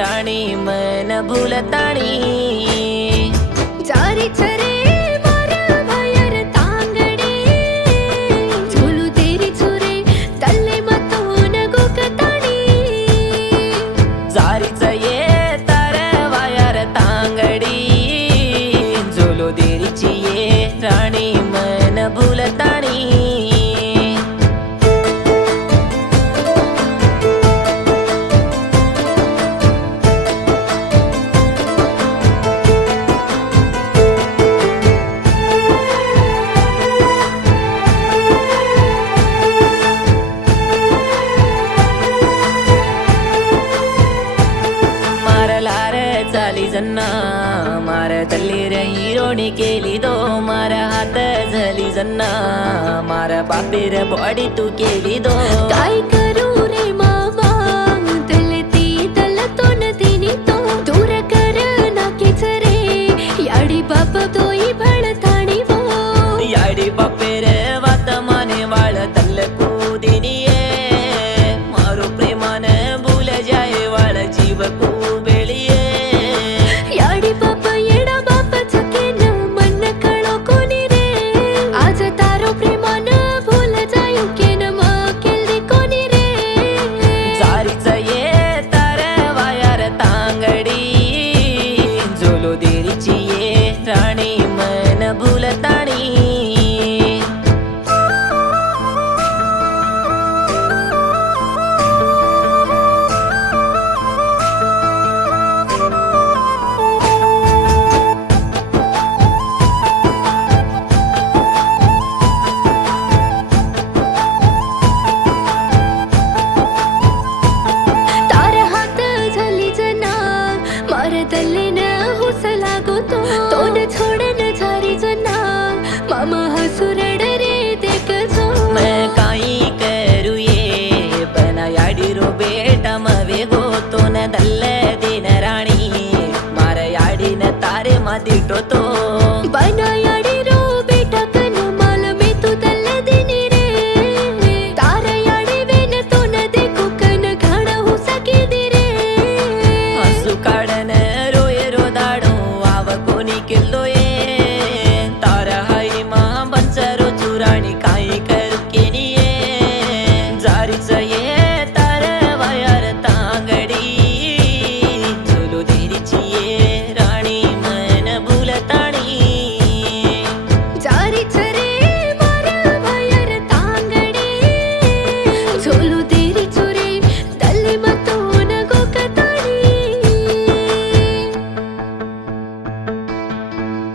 राणी मन भूलताणी जारी छरे मार भयर तांगडी झोलू तेरी छुरे तल्ले मतोन गोकताणी जारीच ये तर वायर तांगडी झोलो देरीची ये राणी मन भूलताणी चाली जन्ना मार तल्ली रे हिरोणी केली दो मार हात झाली जन्ना मार बापेर बॉडी तू केली दो काय करू रे मावा तले ती तल तोन तिनी तो दूर कर नाकीच रे याडी बाप तोई भडताणी वो याडी बापेर वात माने वाळ तल्ल को दिनिये मारो प्रेमान भूल जाए वाळ जीव को बेळिये याडी बाप येडा बाप छकेन मन कळो कोणी रे आज तारो प्रेमान भूल जायो केन मा केली कोणी रे जारीच ये तार वायर तांगडी झोलो देरीची ये राणी मन भूलताणी तल्ले न हुस लागो तो तोन